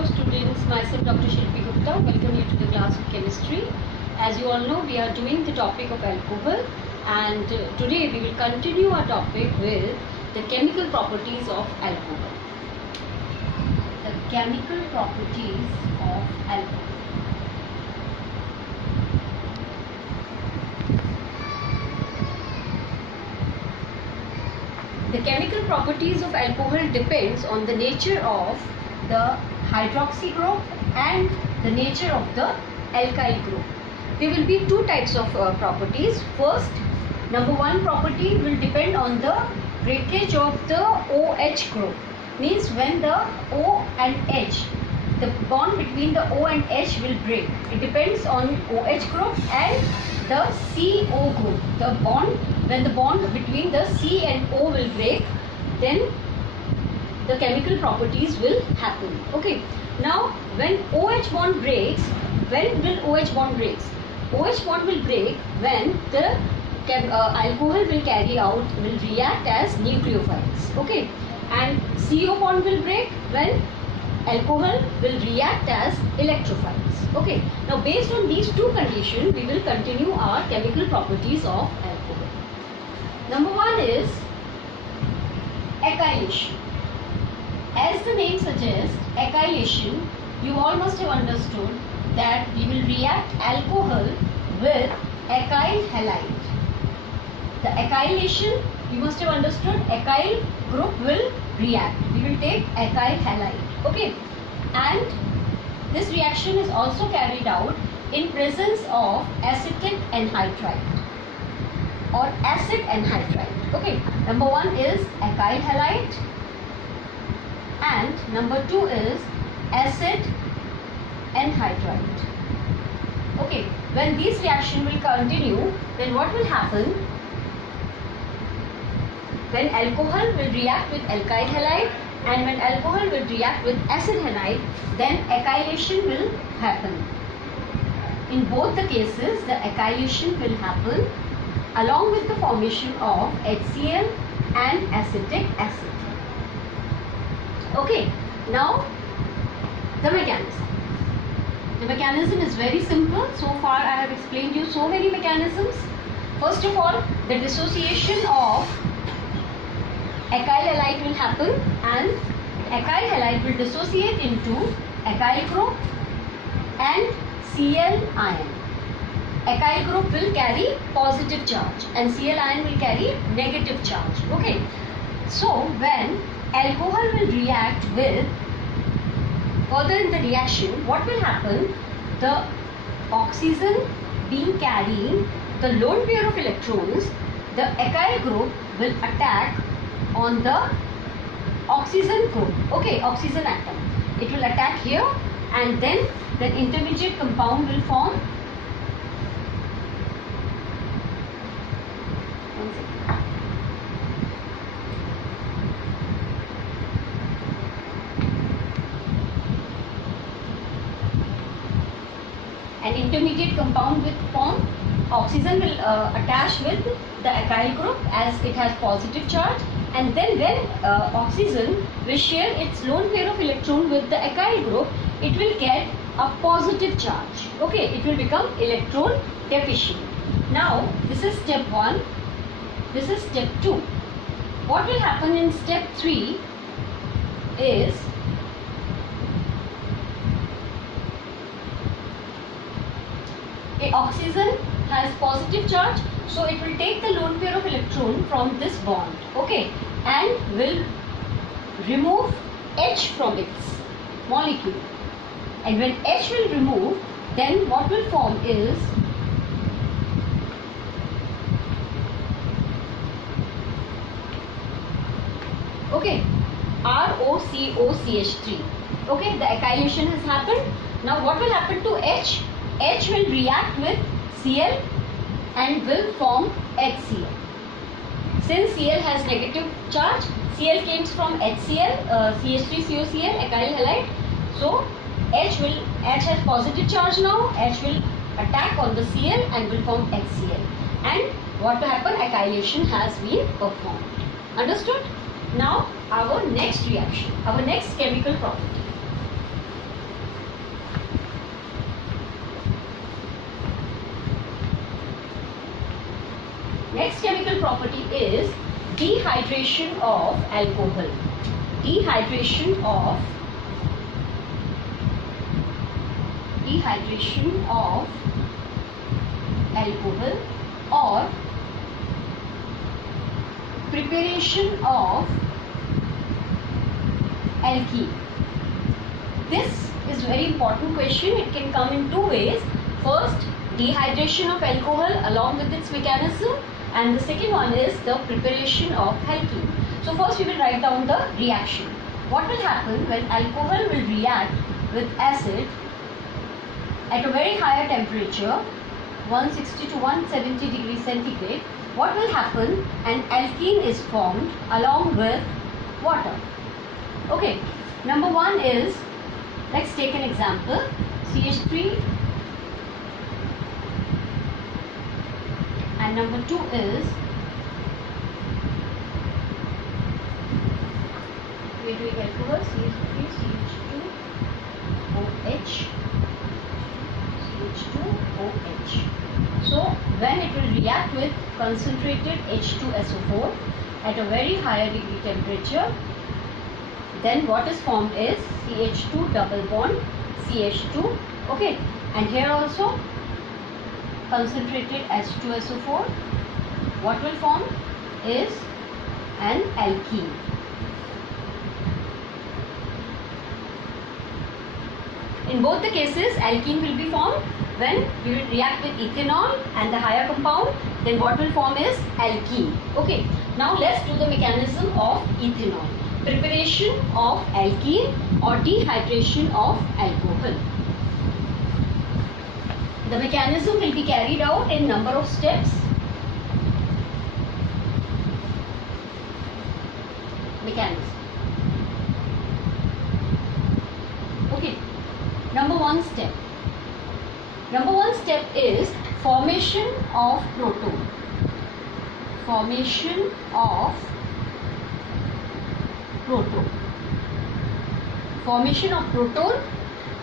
Hello students, myself Dr. Shilpi Gupta. Welcome you to the class of chemistry. As you all know, we are doing the topic of alcohol, and today we will continue our topic with the chemical properties of alcohol. The chemical properties of alcohol. The chemical properties of alcohol depends on the nature of the hydroxy group and the nature of the alkyl group. There will be two types of properties. First, number one property will depend on the breakage of the OH group. Means when the O and H, the bond between the O and H will break. It depends on OH group and the CO group. The bond, when the bond between the C and O will break, then the chemical properties will happen. Okay. Now, when OH bond breaks, when will OH bond breaks? OH bond will break when the alcohol will react as nucleophiles. Okay. And CO bond will break when alcohol will react as electrophiles. Okay. Now, based on these two conditions, we will continue our chemical properties of alcohol. Number one is acylation. As the name suggests, acylation, you all must have understood that we will react alcohol with acyl halide. The acylation, you must have understood, acyl group will react. We will take acyl halide. Okay. And this reaction is also carried out in presence of acetic anhydride or acid anhydride. Okay. Number one is acyl halide and number two is acid anhydride. Okay. When this reaction will continue, then what will happen? When alcohol will react with alkyl halide and when alcohol will react with acid halide, then acylation will happen. In both the cases, the acylation will happen along with the formation of HCl and acetic acid. Okay, now the mechanism. The mechanism is very simple. So far I have explained you so many mechanisms. First of all, the dissociation of acyl halide will happen and acyl halide will dissociate into acyl group and Cl ion. Acyl group will carry positive charge and Cl ion will carry negative charge. Okay. So when alcohol will react with, further in the reaction, what will happen? The oxygen being carrying the lone pair of electrons, the acyl group will attack on the oxygen group. Okay, oxygen atom. It will attack here and then the intermediate compound will form. An intermediate compound will form. Oxygen will attach with the acyl group as it has positive charge, and then when oxygen will share its lone pair of electron with the acyl group, it will get a positive charge. Okay, it will become electron deficient. Now this is step 1, this is step 2. What will happen in step 3 is oxygen has positive charge, so it will take the lone pair of electron from this bond, okay, and will remove H from its molecule. And when H will remove, then what will form is okay, ROCOCH3. Okay, the acylation has happened. Now what will happen to H? H will react with Cl and will form HCl. Since Cl has negative charge, Cl comes from HCl, CH3COCl, acyl halide. So H has positive charge now. H will attack on the Cl and will form HCl. And what will happen? Acylation has been performed. Understood? Now our next reaction, our next chemical property. property is dehydration of alcohol. Dehydration of alcohol or preparation of alkene. This is very important question. It can come in two ways. First, dehydration of alcohol along with its mechanism, and the second one is the preparation of alkene. So first we will write down the reaction. What will happen when alcohol will react with acid at a very higher temperature, 160 to 170 degrees centigrade? What will happen? An alkene is formed along with water. Okay, number one is, let's take an example, CH3, and number two is, we are doing alcohol, CH3, CH2, OH, CH2OH. So when it will react with concentrated H2SO4 at a very higher degree temperature, then what is formed is CH2 double bond CH2. Okay, and here also concentrated H2SO4. What will form is an alkene. In both the cases, alkene will be formed when we will react with ethanol and the higher compound. Then what will form is alkene. Okay, now let's do the mechanism of ethanol. Preparation of alkene or dehydration of alcohol. The mechanism will be carried out in number of steps. Mechanism. Okay. Number one step. Number one step is formation of proton. Formation of proton. Formation of proton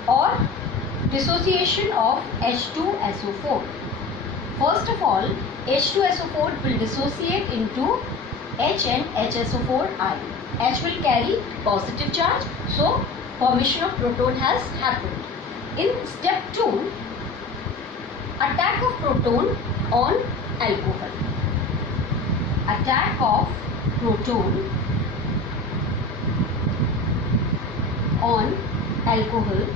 or dissociation of H2SO4. First of all, H2SO4 will dissociate into H and HSO4 ion. H will carry positive charge, so formation of proton has happened. In step 2, attack of proton on alcohol. Attack of proton on alcohol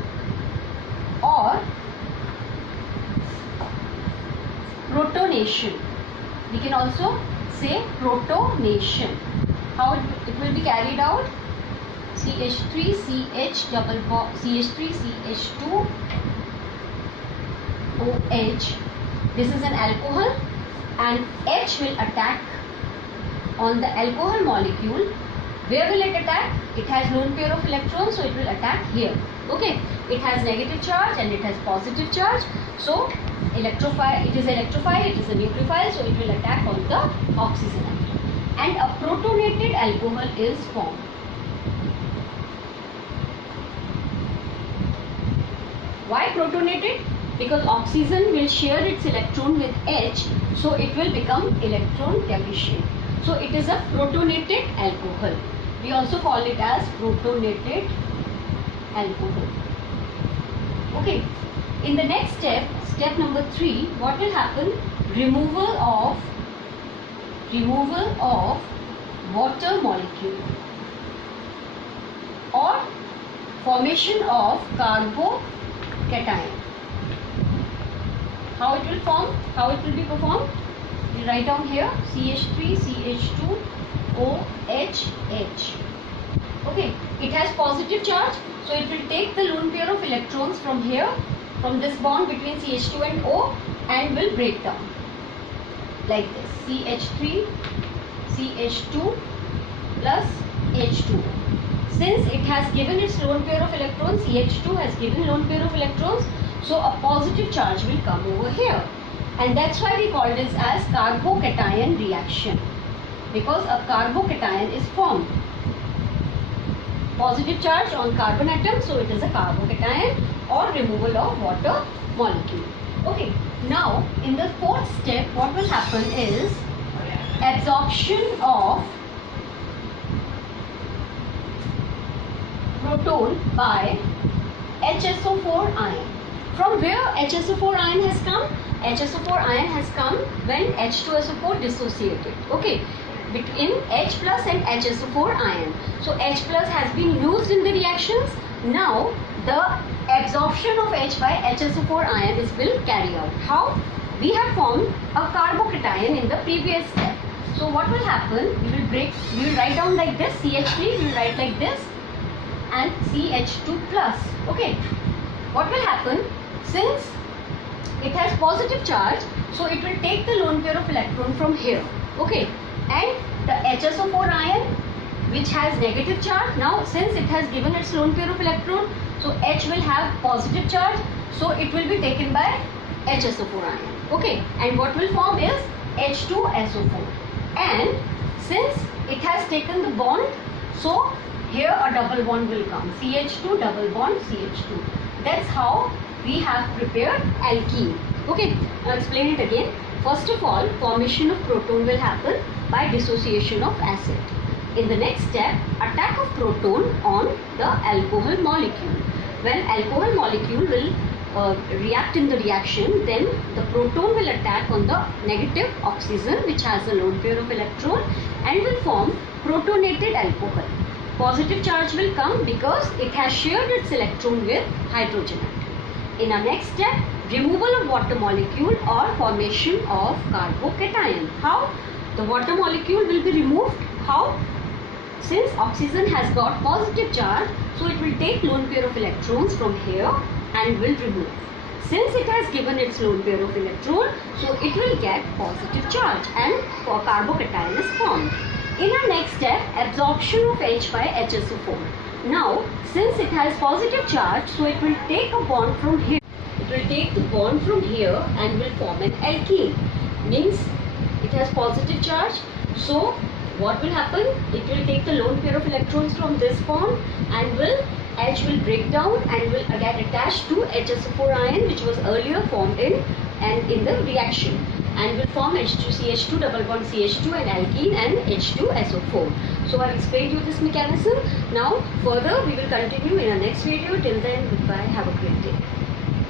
or protonation. We can also say protonation. How it will be carried out? CH3 CH double bond CH3 CH2 OH. This is an alcohol and H will attack on the alcohol molecule. Where will it attack? It has lone pair of electrons, so it will attack here. Okay, it has negative charge and it has positive charge, so it is electrophile, it is a nucleophile, so it will attack on the oxygen atom. And a protonated alcohol is formed. Why protonated? Because oxygen will share its electron with H, so it will become electron deficient. So it is a protonated alcohol. We also call it as protonated alcohol. Okay. In the next step, step number 3, what will happen? Removal of water molecule or formation of carbocation. How it will form? How it will be performed? We write down here CH3 CH2 OH. Okay, it has positive charge, so it will take the lone pair of electrons from here, from this bond between CH2 and O, and will break down like this: CH3 CH2 plus H2O. Since it has given its lone pair of electrons, CH2 has given lone pair of electrons, so a positive charge will come over here, and that's why we call this as carbocation reaction, because a carbocation is formed. Positive charge on carbon atom, so it is a carbocation or removal of water molecule. Okay, now in the fourth step, what will happen is absorption of proton by HSO4 ion. From where HSO4 ion has come? HSO4 ion has come when H2SO4 dissociated. Okay, between H plus and HSO4 ion. So H plus has been used in the reactions. Now the absorption of H by HSO4 ion is will carry out. How? We have formed a carbocation in the previous step. So what will happen? We will write down like this, CH3, we will write like this, and CH2 plus. Okay, what will happen? Since it has positive charge, so it will take the lone pair of electron from here. Okay, and the HSO4 ion, which has negative charge, now since it has given its lone pair of electron, so H will have positive charge, so it will be taken by HSO4 ion. Okay, and what will form is H2SO4. And since it has taken the bond, so here a double bond will come, CH2 double bond CH2. That's how we have prepared alkene. Okay, I'll explain it again. First of all, formation of proton will happen by dissociation of acid. In the next step, attack of proton on the alcohol molecule. When alcohol molecule will react in the reaction, then the proton will attack on the negative oxygen, which has a lone pair of electron, and will form protonated alcohol. Positive charge will come because it has shared its electron with hydrogen atom. In our next step, removal of water molecule or formation of carbocation. How? The water molecule will be removed. How? Since oxygen has got positive charge, so it will take lone pair of electrons from here and will remove. Since it has given its lone pair of electron, so it will get positive charge and carbocation is formed. In our next step, absorption of H by HSO4. Now, since it has positive charge, so it will take a bond from here. It will take the bond from here and will form an alkene. Means it has positive charge. So what will happen? It will take the lone pair of electrons from this bond and H will break down and will get attached to HSO4 ion, which was earlier formed in the reaction, and will form H2CH2 double bond CH2 and alkene and H2SO4. So I have explained you this mechanism. Now further we will continue in our next video. Till then, goodbye. Have a great day.